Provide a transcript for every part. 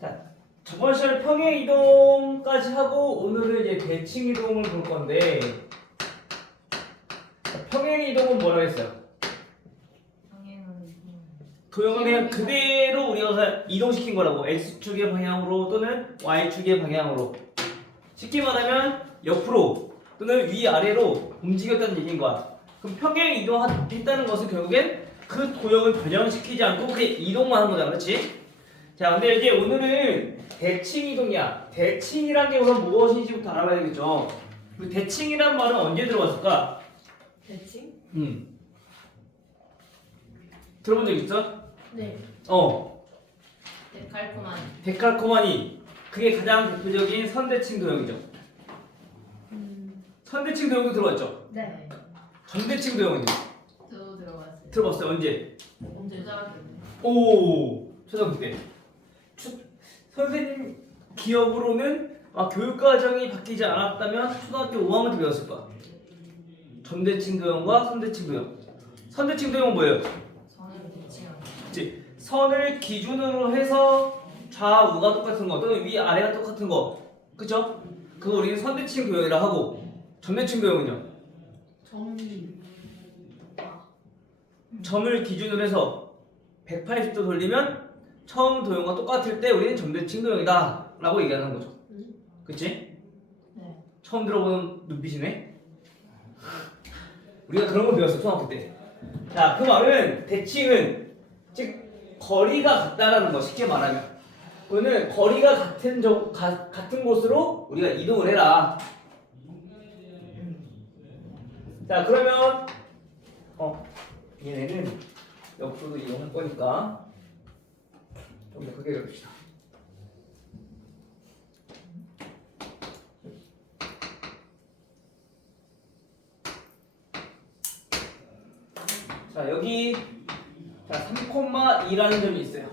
자, 저번 시간에 평행 이동까지 하고 오늘은 이제 대칭 이동을 볼 건데 평행 이동은 뭐라고 했어요? 도형은 그냥 그대로 우리가 이동시킨 거라고 x축의 방향으로 또는 y축의 방향으로 쉽게 말하면 옆으로 또는 위아래로 움직였다는 얘기인 거야. 그럼 평행 이동했다는 것은 결국엔 그 도형을 변형시키지 않고 그냥 이동만 한 거잖아, 그렇지? 자, 근데 이제 오늘은 대칭 이동이야. 대칭이란 게 우선 무엇인지부터 알아봐야 되겠죠. 그 대칭이란 말은 언제 들어봤을까? 대칭? 들어본 적 있어? 네. 데칼코마니. 데칼코마니. 그게 가장 대표적인 선대칭 도형이죠. 선대칭 도형도 들어봤죠? 네. 전대칭 도형은요? 저도 들어봤어요. 들어봤어요. 언제? 초등학교 때. 오, 초등학교 때. 선생님 기억으로는 교육과정이 바뀌지 않았다면 초등학교 5학년 때 배웠을 거야. 전대칭 도형과 선대칭 도형. 선대칭 도형은 뭐예요? 선을 대칭하고. 그치? 선을 기준으로 해서 좌우가 똑같은 거 또는 위아래가 똑같은 거, 그쵸? 그거 우리는 선대칭 도형이라 하고, 전대칭 도형은요? 점을 기준으로 해서 180도 돌리면 처음 도형과 똑같을 때 우리는 전대칭 도형이다 라고 얘기하는 거죠. 그치? 네. 처음 들어보는 눈빛이네? 우리가 그런 거 배웠어, 초등학교 때. 자, 그 말은 대칭은 즉 거리가 같다라는 거, 쉽게 말하면 그거는 거리가 같은 곳으로 우리가 이동을 해라. 자, 그러면 얘네는 옆으로도 이용할 거니까 좀 더 크게 그립시다. 자, 여기 3,2라는 점이 있어요.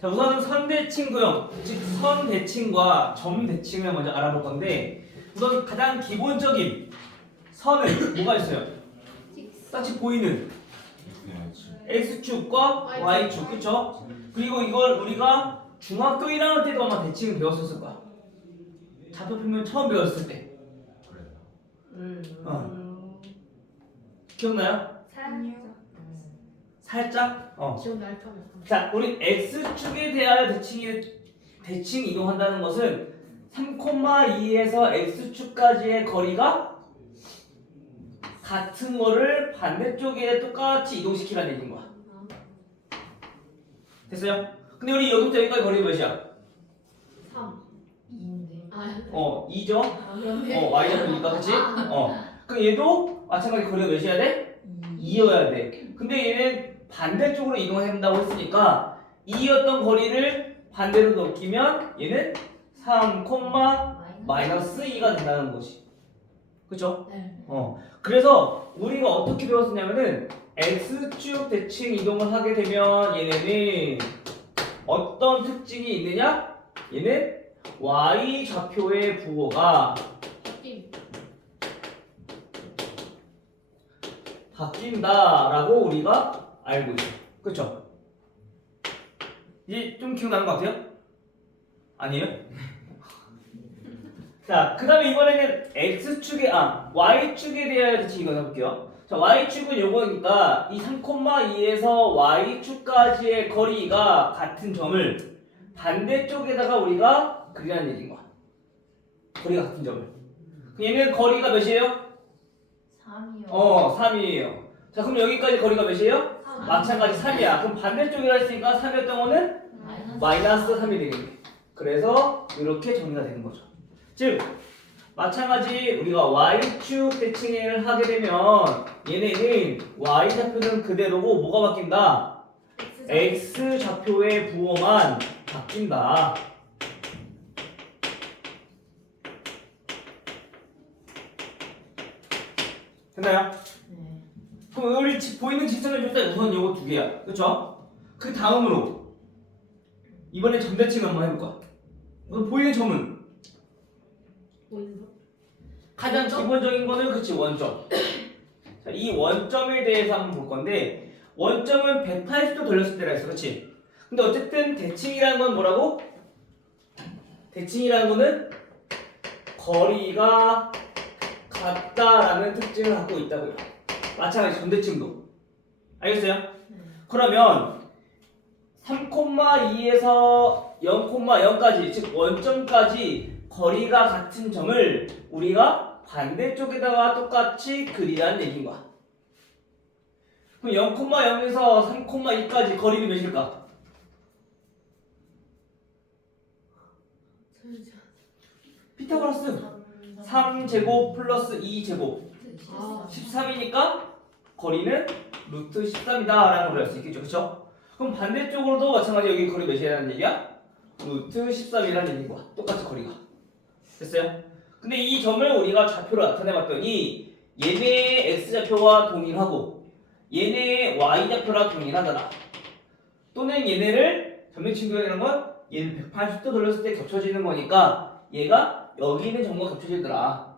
자, 우선은 선대칭 도형, 즉 선대칭과 점대칭을 먼저 알아볼 건데, 우선 가장 기본적인 선은 뭐가 있어요? 똑같이 보이는 x축과 y축, 그쵸? 그리고 이걸 우리가 중학교 1학년 때도 아마 대칭을 배웠었을 거야. 좌표평면 처음 배웠을 때. 기억나요? 살짝? 기억날 거면. 자, 우리 x축에 대하여 대칭 이동한다는 것은 3,2에서 x축까지의 거리가 같은 거를 반대쪽에 똑같이 이동시키라는 얘기인 거야. 됐어요? 근데 우리 여기부터 여기까지 거리가 몇이야? 3. 2인데. 2죠? 그런데. y좌표니까, 그치? 그럼 얘도 마찬가지 거리가 몇이어야 돼? 2여야 돼. 근데 얘는 반대쪽으로 이동해야 된다고 했으니까 2였던 거리를 반대로 넘기면 얘는 3, 마이너스 2가 된다는 거지. 그쵸? 네. 그래서 우리가 어떻게 배웠었냐면은 x축 대칭 이동을 하게 되면 얘네는 어떤 특징이 있느냐? 얘는 y 좌표의 부호가 바뀐다라고 우리가 알고 있어. 그쵸? 이제 좀 기억나는 것 같아요? 아니에요? 자, 그 다음에 이번에는 y축에 대하여 대칭 이거 해볼게요. 자, y축은 요거니까 이 3,2에서 y축까지의 거리가 같은 점을 반대쪽에다가 우리가 그리라는 얘기인 거야. 거리가 같은 점을. 얘는 거리가 몇이에요? 3이요. 3이에요. 자, 그럼 여기까지 거리가 몇이에요? 마찬가지 3이야. 그럼 반대쪽이라 했으니까 3이었던 거는 마이너스 3이 되겠네. 그래서 이렇게 정리가 되는 거죠. 즉 마찬가지 우리가 y축 대칭을 하게 되면 얘네는 y좌표는 그대로고 뭐가 바뀐다? x좌표의 부호만 바뀐다. 됐나요? 네. 그럼 우리 보이는 직선을 줄 때 우선 요거 두 개야. 그쵸? 그 다음으로 이번에 점대칭 한번 해볼 거야. 우선 보이는 점은 가장 기본적인 거는 그치 원점. 자, 이 원점에 대해서 한번 볼 건데 원점은 180도 돌렸을 때라 했어, 그치? 근데 어쨌든 대칭이라는 건 뭐라고? 대칭이라는 거는 거리가 같다라는 특징을 갖고 있다고요. 마찬가지 점대칭도. 알겠어요? 그러면 3,2에서 0,0까지 즉 원점까지 거리가 같은 점을 우리가 반대쪽에다가 똑같이 그리라는 얘기인 거야. 그럼 0,0에서 3,2까지 거리는 몇일까? 피타고라스 3제곱 플러스 2제곱 아. 13이니까 거리는 루트 13이다 라는 걸 알 수 있겠죠. 그쵸? 그럼 반대쪽으로도 마찬가지 여기 거리 몇이라는 얘기야? 루트 13이라는 얘기인 거야. 똑같이 거리가. 됐어요? 근데 이 점을 우리가 좌표로 나타내봤더니 얘네의 x좌표와 동일하고 얘네의 y좌표랑 동일하더라. 또는 얘네를 점대칭도라는 건 얘를 180도 돌렸을 때 겹쳐지는 거니까 얘가 여기 있는 점과 겹쳐지더라.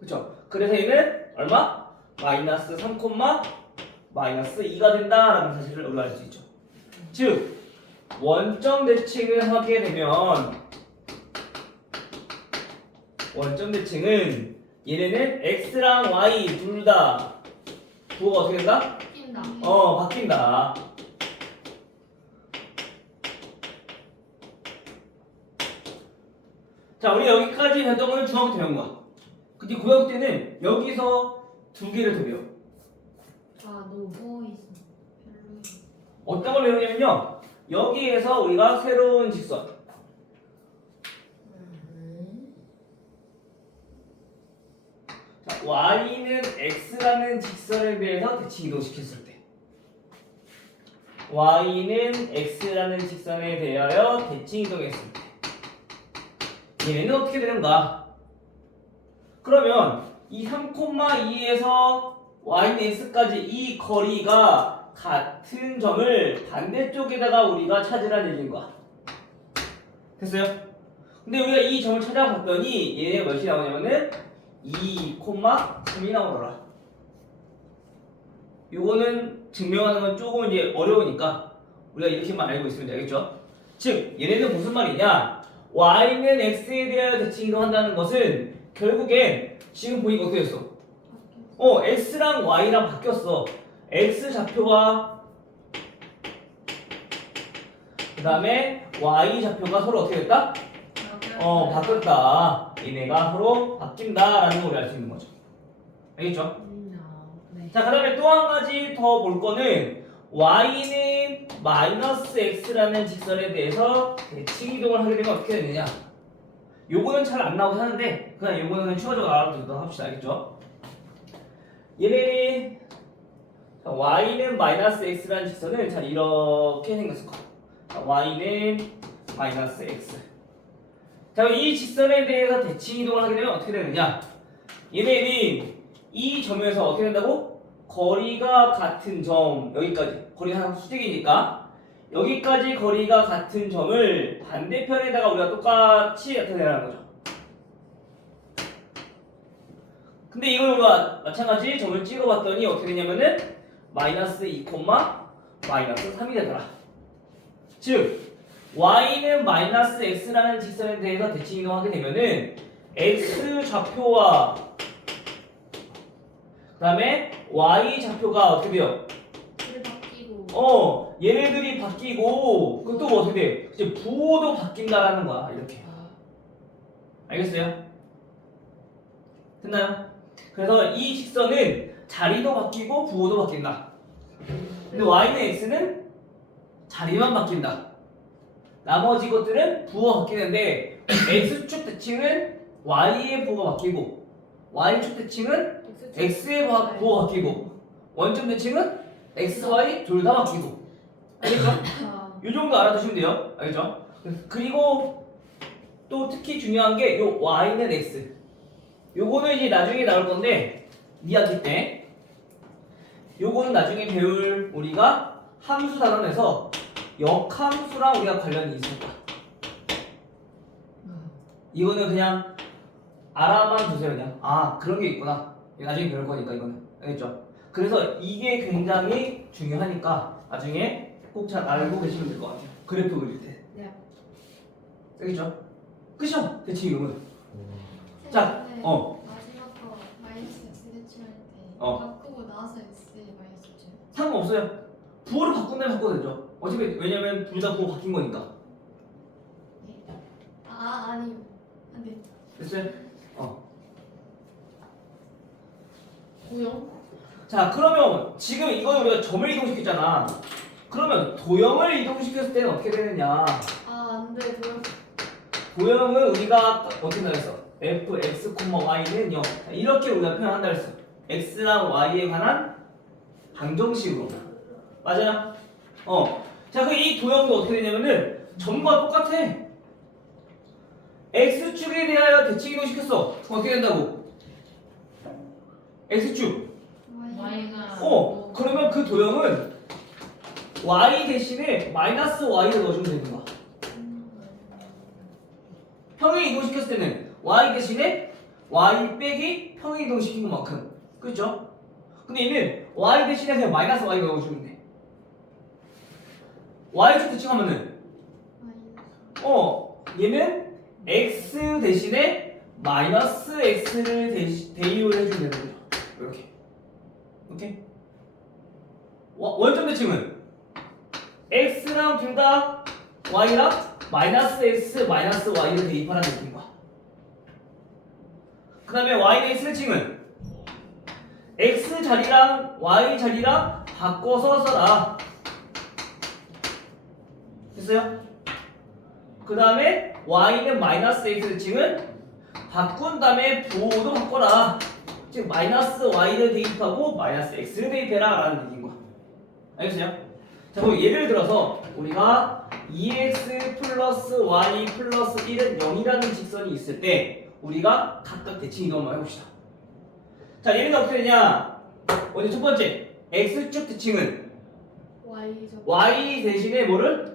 그쵸? 그래서 얘는 얼마? 마이너스 3, 마이너스 2가 된다라는 사실을 우리가 알 수 있죠. 즉 원점 대칭을 하게 되면 원점 대칭은 얘네는 x랑 y 둘 다 부호가 어떻게 된다? 바뀐다. 바뀐다. 자, 우리 여기까지 배웠던 거는 중학교 때 배운 거야. 근데 고등학교 때는 여기서 두 개를 더 배워. 아 너무 뭐 있어? 별로. 어떤 걸 배우냐면요. 여기에서 우리가 새로운 직선. 자, y는 x라는 직선에 대해서 대칭 이동시켰을 때. y는 x라는 직선에 대하여 대칭 이동했을 때. 얘는 어떻게 되는가? 그러면 이 3,2에서 y는 x까지 이 거리가 같은 점을 반대쪽에다가 우리가 찾으라는 얘기인 거야. 됐어요? 근데 우리가 이 점을 찾아봤더니 얘네가 몇이 나오냐면은 2,3이 나오더라. 요거는 증명하는 건 조금 이제 어려우니까 우리가 이렇게만 알고 있으면 되겠죠? 즉 얘네는 무슨 말이냐? y는 x에 대하여 대칭 이동한다는 것은 결국엔 지금 보니까 어떻게 됐어? x랑 y랑 바뀌었어. x 좌표와 그 다음에 y 좌표가 서로 어떻게 됐다? 바뀌었다. 얘네가 서로 바뀐다라는 걸 알 수 있는 거죠. 알겠죠? 네. 자, 그 다음에 또 한 가지 더 볼 거는 y는 마이너스 x라는 직선에 대해서 대칭 이동을 하게 되면 어떻게 되느냐? 요거는 잘 안 나오긴 하는데 그냥 요거는 그냥 추가적으로 알아두도록 합시다. 알겠죠? 얘네 y는 마이너스 x라는 직선은 자 이렇게 생겼을 거야. 자, y는 마이너스 x. 자, 이 직선에 대해서 대칭 이동을 하게 되면 어떻게 되느냐? 얘네는 이 점에서 어떻게 된다고? 거리가 같은 점 여기까지 거리가 한 수직이니까 여기까지 거리가 같은 점을 반대편에다가 우리가 똑같이 나타내라는 거죠. 근데 이걸 우리가 마찬가지 점을 찍어봤더니 어떻게 되냐면은 마이너스 2, 마이너스 3이 되더라. 즉 y는 마이너스 x라는 직선에 대해서 대칭 이동하게 되면은 x 좌표와 그 다음에 y 좌표가 어떻게 돼요? 바뀌고. 얘네들이 바뀌고 그것도 뭐 어떻게 돼? 이제 부호도 바뀐다라는 거야. 이렇게. 알겠어요? 됐나요? 그래서 이 직선은 자리도 바뀌고 부호도 바뀐다. 근데 y는 x는 자리만 바뀐다. 나머지 것들은 부호가 바뀌는데 x축 대칭은 y의 부호가 바뀌고 y축 대칭은 x의 부호가 바뀌고 원점 대칭은 x, y 둘 다 바뀌고. 알겠죠? 이 정도 알아두시면 돼요. 알겠죠? 그리고 또 특히 중요한 게 요 y는 x. 요거는 이제 나중에 나올 건데 2학기 때 요거는 나중에 배울 우리가 함수 단원에서 역함수랑 우리가 관련이 있을 거야. 이거는 그냥 알아만 두세요. 그냥 그런 게 있구나. 나중에 배울 거니까 이거는. 알겠죠? 그래서 이게 굉장히 중요하니까 나중에 꼭 잘 알고 계시면 될 것 같아요. 그래프 그릴 때. 네. 알겠죠? 끝이요. 대칭 이동은. 자, 마지막 거 마이너스 x 대칭할 때 어. 바꾸고 나서 x 마이너스 7. 상관없어요. 부호를 바꾼다면 바꿔도 되죠. 어차피 왜냐면 둘 다 부호 바뀐 거니까. 아니요. 안 돼. 됐어요? 고영? 자, 그러면 지금 이거는 우리가 점을 이동시켰잖아. 그러면 도형을 이동시켰을 때는 어떻게 되느냐? 안 돼. 도형. 도형은 우리가 어떻게 나왔어? fx, y는 0. 이렇게 우리가 표현한다 했어. x랑 y에 관한 방정식으로. 맞아요? 자, 그 이 도형도 어떻게 되냐면은 점과 똑같아. x축에 대하여 대칭 이동시켰어. 그럼 어떻게 된다고? x축. Y가 그러면 그 도형은 y 대신에 마이너스 y를 넣어주면 되는 거야. 평행 이동시켰을 때는 y 대신에 y 빼기 평행 이동시킨 것만큼. 그렇죠? 근데 얘는 y 대신에 그냥 마이너스 y 넣어주면 돼. y축 대칭하면은 얘는 x 대신에 마이너스 x를 대입을 해주면 되는 거죠. 이렇게. 오케이? 원점 대칭은 x랑 둘 다 y랑 마이너스 x 마이너스 y를 대입하라는 느낌인 거야. 그 다음에 y x 대칭은 x 자리랑 y 자리랑 바꿔서 써라. 됐어요? 그 다음에 y는 마이너스 x 대칭은 바꾼 다음에 부호도 바꿔라. 즉 마이너스 y를 대입하고 마이너스 x를 대입해라 라는 얘기인 거야. 알겠어요? 자, 그럼 예를 들어서 우리가 2x 플러스 y 플러스 1은 0이라는 직선이 있을 때 우리가 각각 대칭 이동 한번 해봅시다. 자, 얘는 어떻게 되냐? 먼저 첫 번째 x축 대칭은 y죠. y 대신에 뭐를?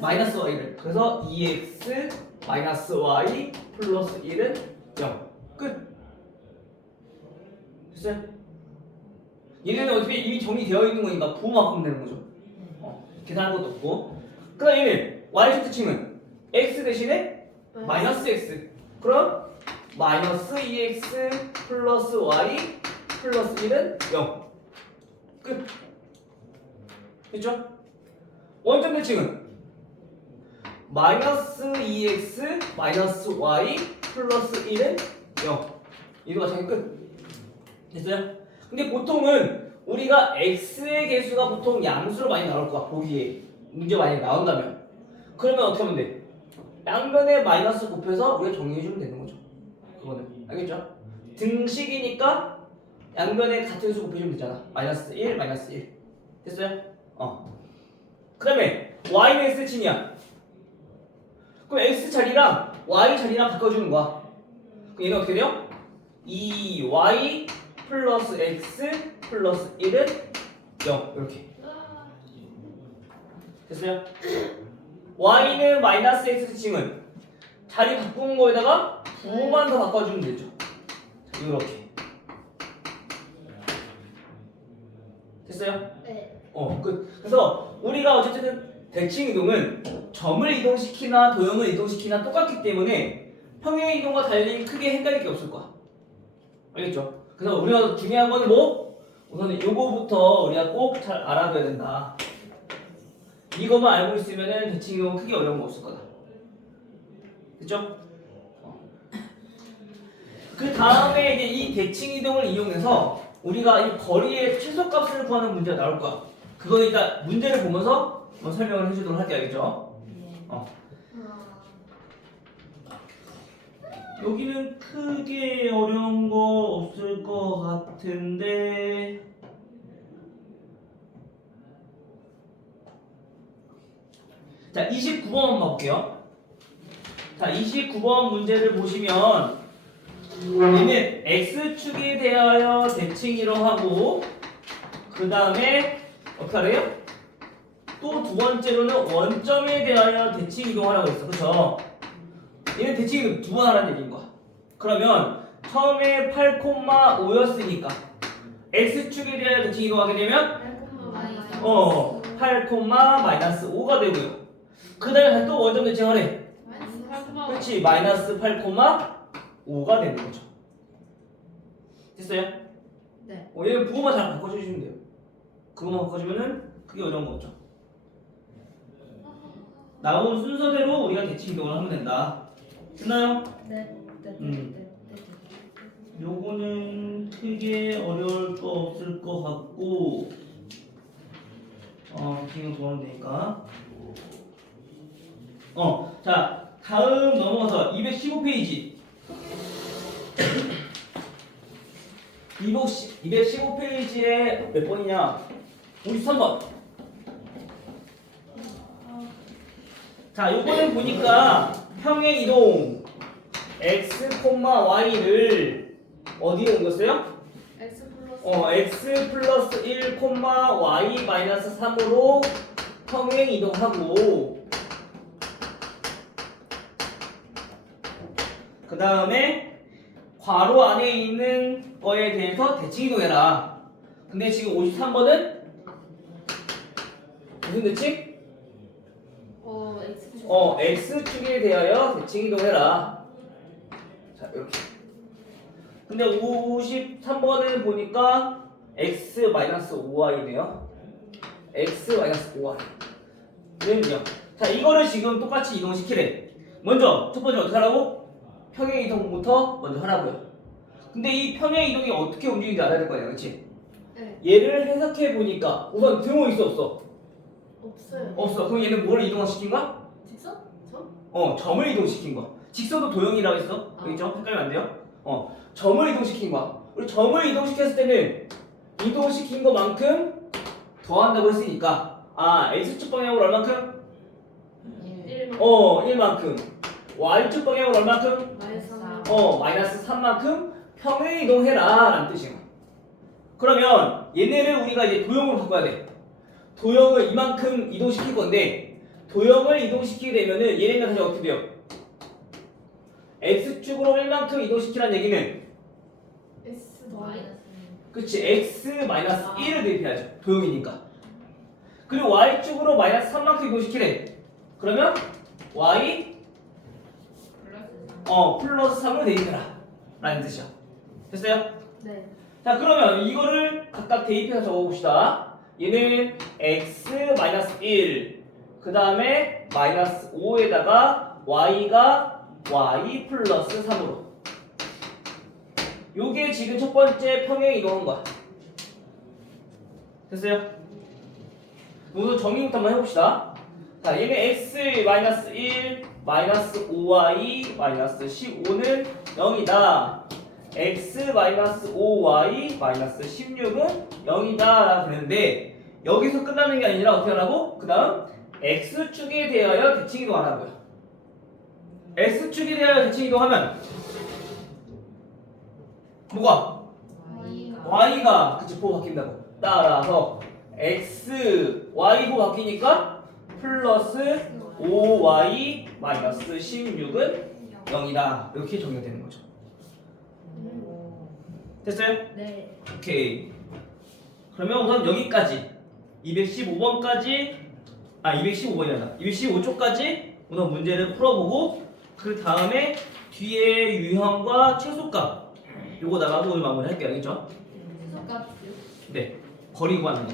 마이너스 y를. 그래서 2x 마이너스 y 플러스 1은 0. 끝. 됐어요? 얘네는 어차피 이미 정리되어 있는 거니까 부호만 바꾸면 되는 거죠. 계산할 것도 없고. 그 다음 얘는 y축 대칭은 x 대신에 마이너스 x. 그럼 마이너스 2x 플러스 y 플러스 1은 0. 끝. 됐죠? 원점 대칭은 마이너스 2x 마이너스 y 플러스 1은 0. 이거 마찬가지 끝. 됐어요? 근데 보통은 우리가 x의 개수가 보통 양수로 많이 나올 거야. 보기에 문제 많이 나온다면. 그러면 어떻게 하면 돼? 양변에 마이너스 곱해서 우리가 정리해주면 되는 거죠. 그거는 알겠죠? 등식이니까 양변에 같은 수 곱해주면 되잖아. 마이너스 1 마이너스 1. 됐어요? 그 다음에 y는 x친이야. 그럼 x 자리랑 y 자리랑 바꿔주는 거야. 그럼 얘는 어떻게 돼요? 2y 플러스 x 플러스 1은 0. 이렇게. 됐어요? y는 마이너스 x 대칭은 자리 바꾼 거에다가 부호만 더 바꿔주면 되죠. 이렇게. 됐어요? 네. 끝. 그래서 우리가 어쨌든 대칭 이동은 점을 이동시키나 도형을 이동시키나 똑같기 때문에 평행 이동과 달리 크게 헷갈릴 게 없을 거야. 알겠죠? 그래서 우리가 중요한 거는 뭐? 우선은 요거부터 우리가 꼭 잘 알아둬야 된다. 이것만 알고 있으면은 대칭 이동은 크게 어려운 거 없을 거다. 됐죠? 그 다음에 이제 이 대칭 이동을 이용해서 우리가 이 거리의 최소값을 구하는 문제가 나올 거야. 그거는 일단 문제를 보면서 한번 설명을 해주도록 할게요. 알겠죠? 여기는 크게 어려운 거 없을 것 같은데 자 29번 한번 볼게요. 자 29번 문제를 보시면 얘는 x축에 대하여 대칭이로 하고 그 다음에 어떻게 하래요? 또 두 번째로는 원점에 대하여 대칭 이동하라고 했어. 그쵸? 얘는 대칭 이동 두 번 하라는 얘기인 거야. 그러면 처음에 8,5였으니까 x축에 대하여 대칭 이동하게 되면 8, 마이너스 5가 되고요. 그 다음에 또 원점 대칭하래. 마이너스 8,5. 그렇지. 마이너스 8,5가 되는 거죠. 됐어요? 네. 얘는 부호만 잘 바꿔주시면 돼요. 그거만 바꿔주면은 그게 어려운 거 없죠. 나온 순서대로 우리가 대칭 이동을 하면 된다. 됐나요? 네. 요거는 크게 어려울 거 없을 것 같고 지금 도와면 되니까 자 다음 넘어가서 215페이지 215페이지에 몇 번이냐 53번. 자 요거는 보니까 평행 이동 x, y를 어디에 옮겼어요? X 플러스. x 플러스 1, y 마이너스 3으로 평행 이동하고 그 다음에 괄호 안에 있는 거에 대해서 대칭 이동해라. 근데 지금 53번은 무슨 대칭? X. x축에 대하여 대칭 이동해라. 자 이렇게. 근데 53번은 보니까 x-5y네요. x-5y. 얘는요. 자, 이거를 지금 똑같이 이동시키래. 먼저 첫 번째 어떻게 하라고? 평행 이동부터 먼저 하라고요. 근데 이 평행 이동이 어떻게 움직이는지 알아야 될 거 아니야, 그렇지? 네. 얘를 해석해 보니까 우선 등호 있어 없어? 없어요. 없어. 그럼 얘는 뭐를 이동시킨 거야? 직선? 점? 점을 이동시킨 거야. 직선도 도형이라고 했어. 그렇죠? 헷갈리면 안 돼요? 점을 이동시킨 거야. 우리 점을 이동시켰을 때는 이동시킨 것만큼 더한다고 했으니까 x축 방향으로 얼만큼? 1. 1만큼. y축 방향으로 얼만큼? 마이너스 3. 마이너스 3만큼 평행 이동해라 라는 뜻이야. 그러면 얘네를 우리가 이제 도형으로 바꿔야 돼. 도형을 이만큼 이동시킬 건데 도형을 이동시키게 되면은 얘네는 다시 어떻게 돼요? x축으로 1만큼 이동시키라는 얘기는 S 마이너스. 그치 x-1을 대입해야죠. 도형이니까. 그리고 y축으로 마이너스 3만큼 이동시키래. 그러면 y 플러스. 플러스 3을 대입해라 라는 뜻이야. 됐어요? 네. 자 그러면 이거를 각각 대입해서 적어봅시다. 얘는 x-1 그 다음에 마이너스 5에다가 y가 y 플러스 3으로 요게 지금 첫 번째 평행 이동한 거야. 됐어요? 우선 정의부터 한번 해봅시다. 자 얘는 x-1 마이너스 5y 마이너스 15는 0이다. x-5y 마이너스 16은 0이다 라고 되는데 여기서 끝나는 게 아니라 어떻게 하라고? 그 다음 x축에 대하여 대칭 이동하라고요. x축에 대하여 대칭 이동하면 뭐가? y가 그치 보호 바뀐다고. 따라서 x, y 보호 바뀌니까 플러스 5y 마이너스 16은 0이다. 이렇게 정리되는 거죠. 됐어요? 네. 오케이. 그러면 우선 여기까지 215번까지 215번이란다. 215쪽까지 우선 문제를 풀어보고 그 다음에 뒤에 유형과 최소값 요거 나가고 오늘 마무리 할게요. 알겠죠? 수값이요? 네. 거리 구하는 거.